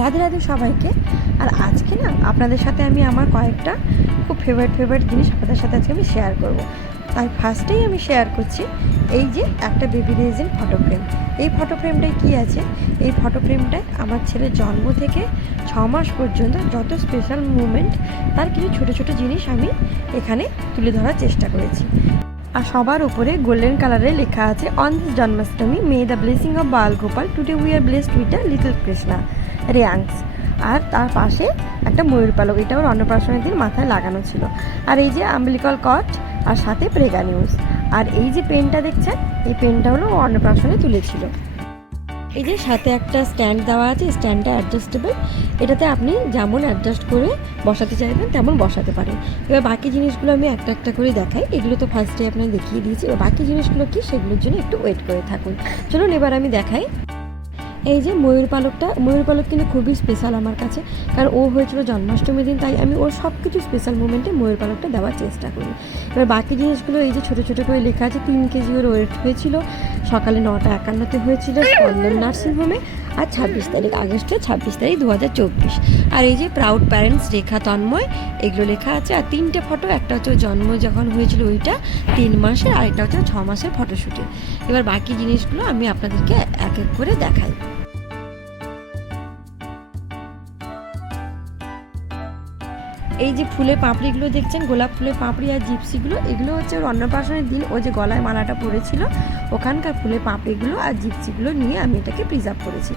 রাধে রাধে সবাইকে। আর আজকে না, আপনাদের সাথে আমি আমার কয়েকটা খুব ফেভারিট ফেভারিট জিনিস আপনাদের সাথে আজকে আমি শেয়ার করব। তাই ফার্স্টেই আমি শেয়ার করছি, এই যে একটা বেবি রেজেন ফটো ফ্রেম এই ফটো ফ্রেমটায় কী আছে? এই ফটো ফ্রেমটায় আমার ছেলের জন্ম থেকে ছ মাস পর্যন্ত যত স্পেশাল মুমেন্ট তার কিছু ছোট ছোট জিনিস আমি এখানে তুলে ধরার চেষ্টা করেছি। আর সবার উপরে গোল্ডেন কালারে লেখা আছে on this Janmashtami may the blessing of Bal Gopal today we are blessed with little Krishna রেয়াংস। আর তার পাশে একটা ময়ূর পালক এটা ওর অন্নপ্রাশনের দিন মাথায় লাগানো ছিল। আর এই যে আম্বিলিকল কট আর সাথে প্রেগা নিউজ। আর এই যে পেনটা দেখছেন, এই পেনটা হলো অন্নপ্রাশনে তুলেছিল। এই যে সাথে একটা স্ট্যান্ড দেওয়া আছে স্ট্যান্ডটা অ্যাডজাস্টেবল। এটাতে আপনি যেমন অ্যাডজাস্ট করে বসাতে চাইবেন, তেমন বসাতে পারেন। এবার বাকি জিনিসগুলো আমি একটা একটা করে দেখাই। এগুলো তো ফার্স্টে আপনার দেখিয়ে দিয়েছি। এবার বাকি জিনিসগুলো কি, সেগুলোর জন্য একটু ওয়েট করে থাকুন। চলুন এবার আমি দেখাই। এই যে ময়ূর পালকটা, ময়ূর পালক কিন্তু খুবই স্পেশাল আমার কাছে। কারণ ও হয়েছিল জন্মাষ্টমীর দিন, তাই আমি ওর সব কিছু স্পেশাল মুমেন্টে ময়ূর পালকটা দেওয়ার চেষ্টা করি। এবার বাকি জিনিসগুলো এই যে ছোটো ছোটো করে লেখা আছে, তিন কেজি ওর ওয়েট হয়েছিল। সকালে নটা একান্নতে হয়েছিল স্পন্দন নার্সিংহোমে আর ছাব্বিশ তারিখ আগস্টের ছাব্বিশ তারিখ দু হাজার চব্বিশ। আর এই যে প্রাউড প্যারেন্টস রেখা তন্ময়, এগুলো লেখা আছে। আর তিনটে ফটো একটা হচ্ছে জন্ম যখন হয়েছিল ওইটা, তিন মাসের, আর একটা হচ্ছে ছ মাসের ফটোশ্যুটে এবার বাকি জিনিসগুলো আমি আপনাদেরকে এক এক করে দেখাই। এই যে ফুলের পাপড়িগুলো দেখছেন, গোলাপ ফুলের পাপড়ি আর জিপসিগুলো, এগুলো হচ্ছে ওর অন্নপ্রাশনের দিন ও যে গলায় মালাটা পরেছিল, ওখানকার ফুলের পাপড়িগুলো আর জিপসিগুলো নিয়ে আমি এটাকে প্রিজার্ভ করেছি।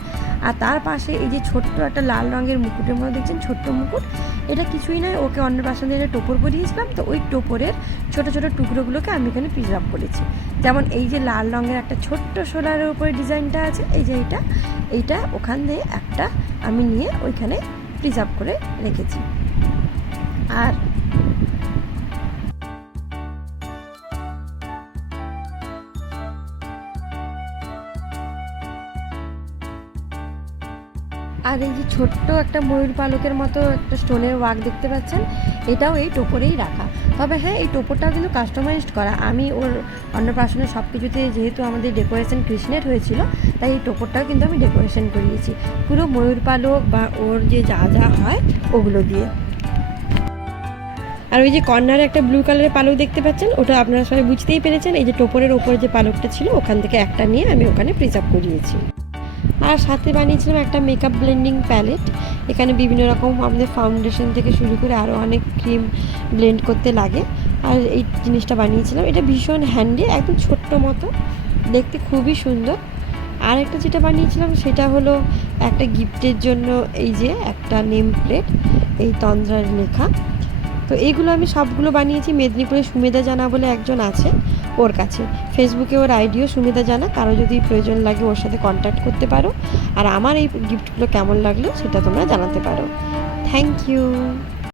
আর তার পাশে এই যে ছোট্ট একটা লাল রঙের মুকুটের মধ্যে দেখছেন, ছোট্ট মুকুট, এটা কিছুই নয়, ওকে অন্নপ্রাশন দিনে টোপর পরিয়েছিলাম, তো ওই টোপরের ছোট ছোট টুকরোগুলোকে আমি এখানে প্রিজার্ভ করেছি। যেমন এই যে লাল রঙের একটা ছোট্ট সোলারের উপরে ডিজাইনটা আছে, এই যে এইটা এইটা ওখান দিয়ে একটা আমি নিয়ে ওইখানে প্রিজার্ভ করে রেখেছি। আর আর এই যে ছোট্ট একটা ময়ূর পালকের মতো একটা স্টোনের ওয়ার্ক দেখতে পাচ্ছেন, এটাও এই টোপরেই রাখা। তবে হ্যাঁ এই টোপরটাও কিন্তু কাস্টমাইজড করা। আমি ওর অন্নপ্রাশনের সব কিছুতে যেহেতু আমাদের ডেকোরেশন কৃষ্ণের হয়েছিল, তাই এই টোপরটাও কিন্তু আমি ডেকোরেশন করিয়েছি। পুরো ময়ূর পালক বা ওর যে যা যা হয়, ওগুলো দিয়ে। আর ওই যে কর্নারে একটা ব্লু কালারের পালক দেখতে পাচ্ছেন, ওটা আপনারা সবাই বুঝতেই পেরেছেন, এই যে টোপরের ওপরে যে পালকটা ছিল, ওখান থেকে একটা নিয়ে আমি ওখানে প্রিজার্ভ করিয়েছি। আর সাথে বানিয়েছিলাম একটা মেকআপ ব্লেন্ডিং প্যালেট এখানে বিভিন্ন রকম আমাদের ফাউন্ডেশন থেকে শুরু করে আরও অনেক ক্রিম ব্লেন্ড করতে লাগে। আর এই জিনিসটা বানিয়েছিলাম, এটা ভীষণ হ্যান্ডি একদম ছোট্ট মতো, দেখতে খুবই সুন্দর। আর একটা যেটা বানিয়েছিলাম, সেটা হলো একটা গিফটের জন্য এই যে একটা নেম প্লেট এই তন্দ্রার লেখা। তো এইগুলো আমি সবগুলো বানিয়েছি। মেদিনীপুরে সুমেধা জানা বলে একজন আছে ওর কাছে। ফেসবুকে ওর আইডিও সুমেধা জানা। কারও যদি প্রয়োজন লাগে ওর সাথে কন্ট্যাক্ট করতে পারো। আর আমার এই গিফটগুলো কেমন লাগল সেটা তোমরা জানাতে পারো। Thank you